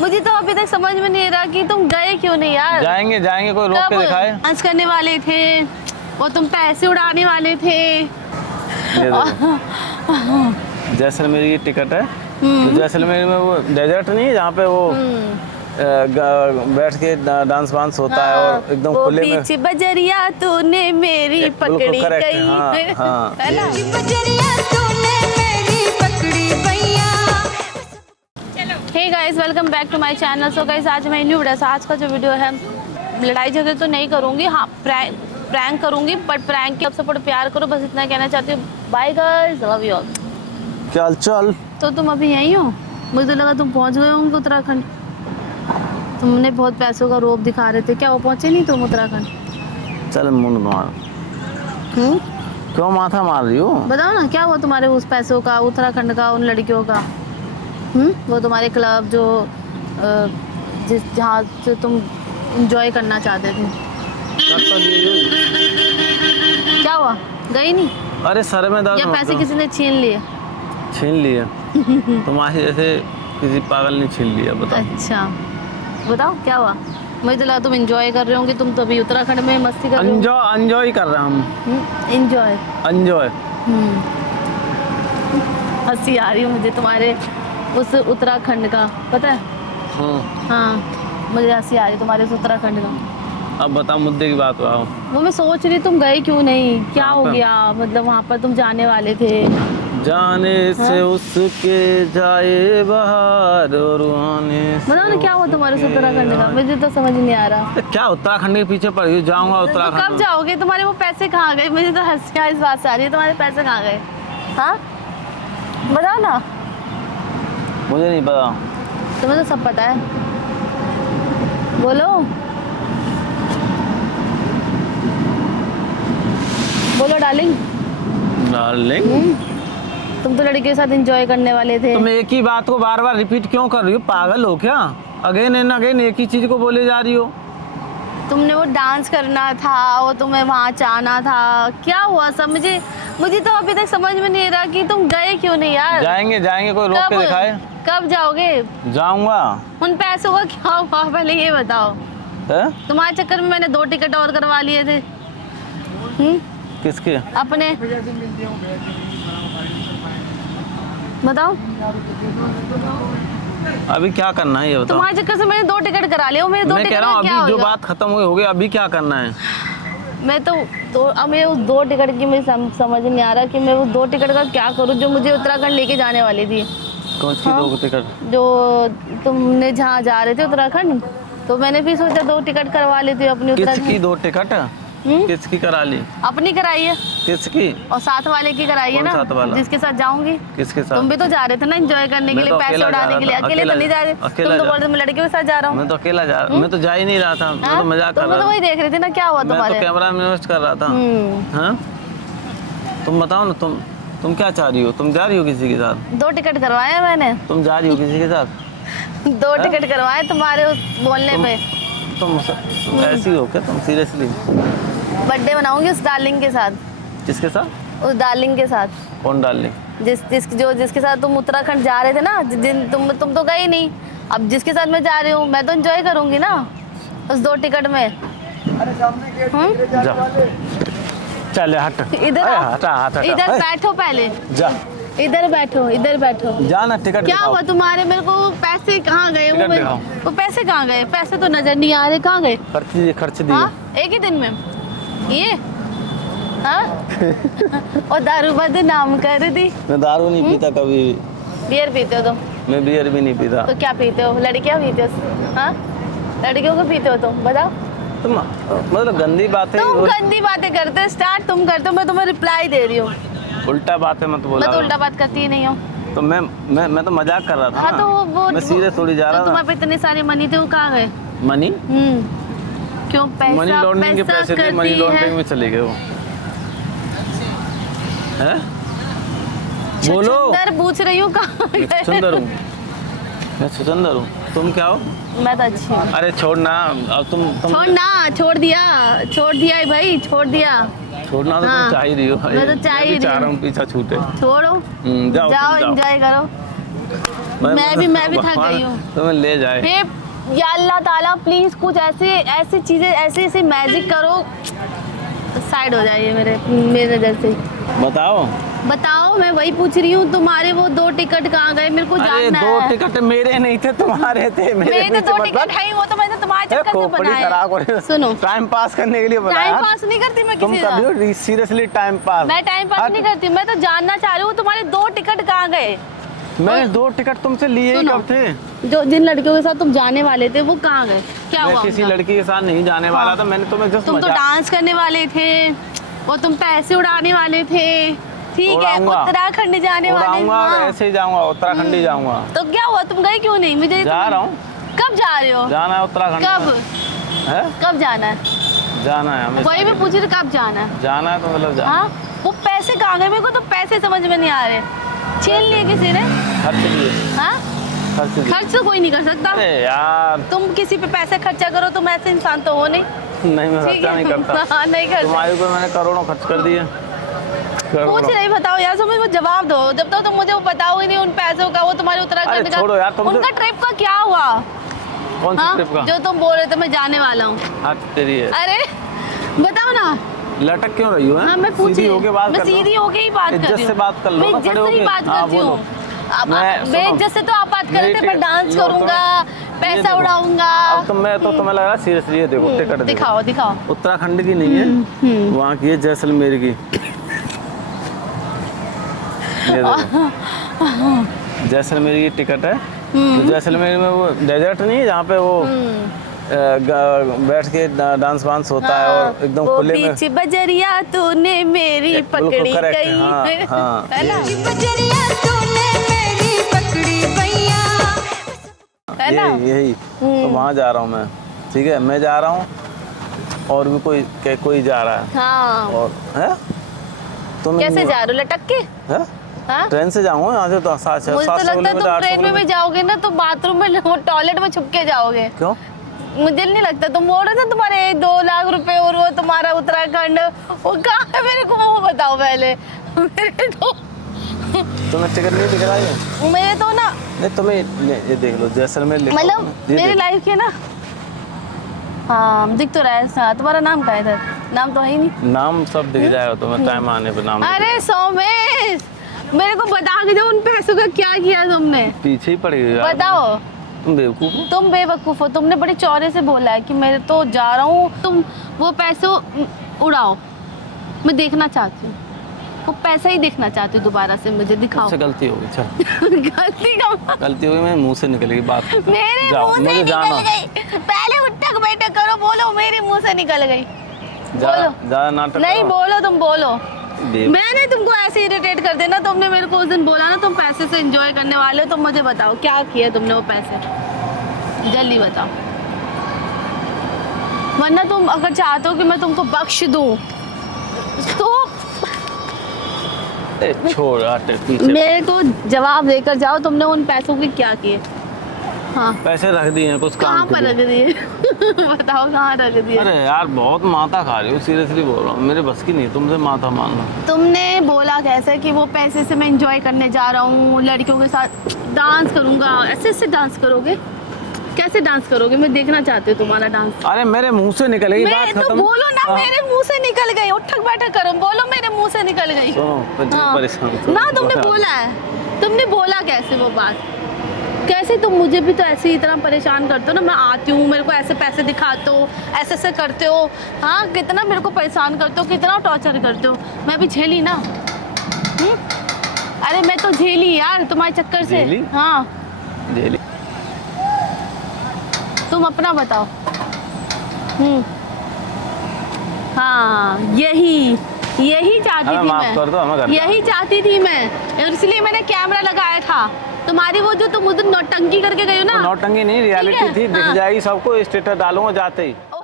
मुझे तो अभी तक समझ में नहीं आ रहा कि तुम गए क्यों नहीं यार। जाएंगे जाएंगे, कोई रोक के दिखाए। डांस करने वाले थे और तुम पैसे उड़ाने वाले थे। ये देखो जैसलमेर की टिकट है। तो जैसलमेर में वो डेजर्ट नहीं है जहाँ पे वो बैठ के डांस वांस होता है और एकदम खुले में। बीच बजरिया तूने मेरी पकड़ी गई। हाँ, हाँ। है ना? Hey guys, welcome back to my channel. So guys, आज मैं न्यू वीडियो। आज का जो वीडियो है, लड़ाई झगड़े तो नहीं करूंगी, हाँ प्रैंक करूंगी, बट प्रैंक के सपोर्ट प्यार करो, बस इतना कहना चाहती हूँ। Bye guys, love you all. चल चल। तो तुम अभी यहीं हो? मुझे तो लगा तुम पहुंच गए होंगे उत्तराखंड। तुमने बहुत पैसों का रोब दिखा रहे थे, क्या वो पहुंचे नहीं तुम उत्तराखंड? चल मुंड मार। क्यों माथा मार रही हो? बताओ ना, क्या हुआ तुम्हारे उस पैसों का, उत्तराखंड का, उन लड़कियों का? वो तुम्हारे क्लब जो जहाँ से तुम एंजॉय करना चाहते थे। क्या हुआ, गई नहीं? अरे सर में दर्द। या पैसे किसी ने छीन लिए? छीन लिए। तुम्हारे जैसे किसी पागल ने छीन लिया। बताओ। अच्छा, बताओ क्या हुआ? मुझे तो लगा तुम एंजॉय कर रहे होंगे, तुम तो अभी उत्तराखंड में मस्ती कर रहे हो। एंजॉय कर रहे हैं हम। एंजॉय। हंसी आ रही है मुझे तुम्हारे उस उत्तराखंड का, पता है? हाँ, मुझे हंसी आ रही है तुम्हारे उस उत्तराखंड का। अब बताओ मुद्दे की बात आओ। वो मैं सोच रही तुम गए क्यों नहीं, क्या हो गया? मतलब वहाँ पर तुम जाने वाले थे। जाने से उसके जाए बाहर और आने से। बताओ ना, क्या हुआ तुम्हारे उत्तराखंड का? मुझे तो समझ नहीं आ रहा। क्या उत्तराखंड के पीछे पड़ गई? जाऊंगा उत्तराखंड। तो कब जाओगे? तुम्हारे वो पैसे कहाँ गए? मुझे तो हंसी इस बात से आ रही है, तुम्हारे पैसे कहाँ गए? हाँ, बताओ ना। मुझे नहीं पता। तुम्हें तो सब पता है, बोलो बोलो डार्लिंग। तुम तो लड़के के साथ एंजॉय करने वाले थे। तुम एक ही बात को बार बार रिपीट क्यों कर रही हो? पागल हो क्या? अगेन एंड अगेन एक ही चीज को बोले जा रही हो। तुमने वो डांस करना था, वो तुम्हें वहाँ जाना था, क्या हुआ सब? मुझे तो अभी तक समझ में नहीं आ रहा कि तुम गए क्यों नहीं यार। जाएंगे जाएंगे, कोई रोक के दिखाए। कब जाओगे? जाऊंगा। उन पैसों का क्या हुआ, पहले ये बताओ। तुम्हारे चक्कर में मैंने 2 टिकट और करवा लिए थे। किसके? अपने। बताओ अभी क्या करना है ये बताओ। तुम्हारे चक्कर से मैंने 2 टिकट करा लिए। मेरे 2 टिकट कह रहा हूँ, अभी जो बात खत्म हुई होगी, अभी क्या करना है? मैं तो अब मेरे उस 2 टिकट की मुझे समझ नहीं आ रहा कि मैं उस 2 टिकट का क्या करूँ, जो मुझे उत्तराखंड लेके जाने वाली थी। कौन सी 2 टिकट? जो तुमने जहाँ जा रहे थे उत्तराखंड, तो मैंने भी सोचा 2 टिकट करवा लेती हूँ अपनी उत्तराखंड। किसकी 2 टिकट? किसकी करा ली? अपनी कराई है। किसकी? और साथ वाले की कराई है ना, जिसके साथ जाऊंगी। किसके साथ? तुम भी तो जा रहे थे ना एंजॉय करने के लिए, पैसे उड़ाने के लिए। अकेले तो नहीं जा रहे। तुम तो बोल रहे मैं लड़कियों के साथ जा रहा हूँ। मैं तो अकेला मैं तो जा ही नहीं रहा था। मैं तो मजाक कर रहा था। तुम तो वही देख रहे थे ना, क्या हुआ तुम्हारे? मैं तो कैमरा में इन्वेस्ट कर रहा था। हाँ, तुम बताओ ना, तुम क्या चाह रही हो? तुम जा रही हो किसी के साथ? 2 टिकट करवाए मैंने। तुम जा रही हो किसी के साथ? 2 टिकट करवाए तुम्हारे उस बोलने पे। तुम ऐसी हो क्या? तुम सीरियसली? बर्थडे मनाऊंगी उस डार्लिंग के साथ। किसके साथ? उस डार्लिंग के साथ। कौन डार्लिंग? जिसके साथ तुम उत्तराखंड जा रहे थे ना, तुम तो गए नहीं। अब जिसके साथ मैं जा रही हूँ, मैं तो एंजॉय करूंगी ना उस 2 टिकट में। चल हट। इधर बैठो पहले। जा। इधर बैठो। जाना टिकट। क्या हुआ तुम्हारे? मेरे को पैसे कहाँ गए? वो पैसे कहाँ गए? पैसे तो नजर नहीं आ रहे, कहाँ गए? खर्च दिए। हाँ, एक ही दिन में ये? हाँ। और दारू बदनाम कर दी। मैं दारू नहीं पीता कभी। बियर पीते हो तुम? मैं बियर भी नहीं पीता। तो क्या पीते हो? लड़कियाँ पीते हो? हाँ, लड़कियों को पीते हो तुम? बताओ। तुम मतलब गंदी बातें। तुम गंदी बातें करते हो, स्टार्ट तुम करते हो, मैं तुम्हें रिप्लाई दे रही हूँ। उल्टा बातें मत बोला। मैं तो उल्टा बात करती ही नहीं हूँ। तो मैं तो मजाक कर रहा था। हाँ, तो वो मैं सीरियस थोड़ी जा रहा था। तुम्हारे पे इतने सारे मनी थे, वो कहाँ गए? मनी? क्यों? पैसा मनी लॉन्ड्रिंग के पैसे थे, मनी लॉन्ड्रिंग में चले गए वो। हैं? बोलो। सुंदर पूछ रही हूँ, कहाँ गए? सुंदर हूँ मैं, सुंदर हूँ। तुम क्या हो? मैं तो अच्छी हूँ। अरे छोड़ना अब तुम छोड़ दिया है भाई, छोड़ दिया। छोड़ना तो तुम चाह ही रही हो। मैं तो चाह ही रही हूँ। पीछा छूटे। छोड़ो। जाओ एंजॉय करो। मैं भी थक गई हूँ। तुम्हें ले जाए। हे या अल्लाह ताला प्लीज कुछ ऐसी चीजें ऐसे मैजिक करो, साइड हो जाइए मेरे नजर से। बताओ, मैं वही पूछ रही हूँ, तुम्हारे वो 2 टिकट कहाँ गए? मेरे को जानना है। 2 टिकट मेरे नहीं थे, तुम्हारे थे। मेरे तो 2 टिकट है ही, वो तो मैंने तुम्हारे चक्कर से बनाया। सुनो, टाइम पास करने के लिए बनाया। टाइम पास नहीं करती मैं किसी का। तुम सीरियसली टाइम पास? मैं टाइम पास नहीं करती, मैं तो जानना चाह रही हूँ तुम्हारे 2 टिकट कहाँ गए? मैंने 2 टिकट तुमसे लिए ही कब थे? जिन लड़कियों के साथ तुम जाने वाले थे वो कहाँ गए? क्या हुआ? किसी लड़की के साथ नहीं जाने वाला था, मैंने तुम्हें जस्ट तुम तो डांस करने वाले थे और तुम पैसे उड़ाने वाले थे, ठीक है, उत्तराखंड जाने वाले। और ऐसे ही जाऊंगा, उत्तराखंड ही जाऊंगा। तो क्या हुआ, तुम गए क्यों नहीं? मुझे जा रहा हूँ। कब जा रहे हो? जाना है उत्तराखंड। कब जाना है? जाना है, वही मैं पूछ रही, कब जाना है? जाना है तो मतलब जाना। हाँ, वो पैसे कहाँ गए? मेरे को तो पैसे समझ में नहीं आ रहे। छीन लिए किसी ने? खर्च लिए। हाँ, खर्च तो कोई नहीं कर सकता। अरे यार, तुम किसी पे पैसे खर्चा करो, तुम ऐसे इंसान तो हो नहीं। नहीं, मैं खर्चा नहीं करता। नहीं करता। तुम्हारे ऊपर मैंने करोड़ों खर्च कर दिए। कुछ नहीं, बताओ यार, तुम मुझे जवाब दो। जब तक तुम मुझे वो बताओगे नहीं उन पैसों का, वो तुम्हारे उत्तराखंड का, छोड़ो यार, उनका ट्रिप का क्या हुआ? कौन सा ट्रिप का? जो तुम बोल रहे थे मैं जाने वाला हूँ। तेरी है। अरे बताओ ना, लटक क्यों रही हो? हाँ, मैं पूछ रही हूँ। मैं सीधी होके ही बात कर रही हूँ। इज्जत से बात कर लो ना, खड़े होके। बात करती हूँ। बेइज्जत से तो आप बात कर रहे थे, मैं डांस करूंगा, पैसा उड़ाऊंगा। अब तुम्हें लग रहा है सीरियसली। ये देखो टिकट दिखाओ। उत्तराखंड की नहीं है, वहाँ की है, जैसलमेर की। ये देखो, जैसलमेर की टिकट है। तो जैसलमेर में वो डेजर्ट नहीं है जहाँ पे वो बैठ के डांस वांस होता है और एकदम खुले में। पीछे बजरिया तूने मेरी पकड़ी गई, हाँ, है ना? बजरिया तूने मेरी पकड़ी भैया, है ना? यही तो वहाँ जा रहा हूँ मैं, ठीक है, मैं जा रहा हूँ और भी कोई जा रहा है। हाँ। और है तुम कैसे जा रहे हो? लटक के? हाँ? ट्रेन से जाऊंगा यहाँ से। तो मुझे तो लगता है तुम ट्रेन में भी जाओगे ना तो बाथरूम में, वो टॉयलेट में छुप के जाओगे। क्यों? मुझे नहीं लगता। तुम बोल रहे थे तुम्हारे 2 लाख रुपए और वो तुम्हारा उत्तराखंड, वो कहाँ है? मेरे को वो बताओ पहले। मेरे तो तुम्हें टिकट नहीं दिख रहा है? मेरे तो ना, नहीं तुम्हें ये देख लो, जैसलमेर लिखा, मतलब मेरी लाइफ के ना। हाँ, दिख तो रहा है। तुम्हारा नाम क्या है इधर? नाम तो है ही नहीं। नाम सब दिख जाएगा तुम्हें टाइम आने पे। नाम अरे सोमेश, मेरे को बता के दो उन पैसों का क्या किया तुमने? पीछे ही पड़ गई। बताओ। तुम बेवकूफ हो। तुमने बड़े चौड़े से बोला है कि मैं तो जा रहा हूँ, तुम वो पैसे उड़ाओ। मैं देखना चाहती हूँ वो पैसा ही देखना चाहती हूँ दोबारा से, मुझे दिखाओ। गलती होगी, चल। गलती हुई, मेरे मुंह से निकलेगी बात। मेरे मुंह से निकल गई। पहले उठक बैठक करो, बोलो मेरे मुंह से निकल गई। बोलो नाटक नहीं, बोलो तुम बोलो। मैंने तुमको ऐसे इरिटेट कर देना। तुमने मेरे को उस दिन बोला ना तुम पैसे से एंजॉय करने वाले हो, तो मुझे बताओ क्या किया तुमने वो पैसे? जल्दी बताओ, वरना तुम अगर चाहते हो कि मैं तुमको बख्श दूं तो छोड़ मेरे को जवाब देकर जाओ। तुमने उन पैसों के क्या किए? हाँ, पैसे रख दिए हैं कुछ काम के लिए। कहाँ पर रख दिए? बताओ कहाँ रख दिए? अरे यार बहुत माथा खा रही हो, सीरियसली बोल रहा हूँ, मेरे बस की नहीं तुमसे माथा मारना। तुमने बोला कैसे कि वो पैसे से मैं एंजॉय करने जा रहा हूँ, लड़कियों के साथ डांस करूंगा। ऐसे डांस करोगे? कैसे डांस करोगे? मैं देखना चाहती हूँ तुम्हारा डांस। अरे मेरे मुंह से निकल गई बात खत्म। तो बोलो ना, मेरे मुंह से निकल गई। उठक बैठक करो, बोलो मेरे मुंह से निकल गई। ना तुमने बोला है, तुमने बोला कैसे वो बात? कैसे तुम मुझे भी तो ऐसे ही इतना परेशान करते हो ना। मैं आती हूँ, मेरे को ऐसे पैसे दिखाते हो, ऐसे करते हो। हाँ, कितना मेरे को परेशान करते हो, कितना टॉर्चर करते हो। मैं भी झेली ना। अरे मैं तो झेली यार तुम्हारे चक्कर से। हाँ झेली। तुम अपना बताओ। हाँ, यही चाहती थी मैं। यही चाहती थी मैं, इसलिए मैंने कैमरा लगाया था। तुम्हारी वो जो तुम उधर नौटंकी करके गई हो ना, नौटंकी नहीं, रियलिटी थी। दिख जाएगी सबको, स्टेटस डालूंगा जाते ही।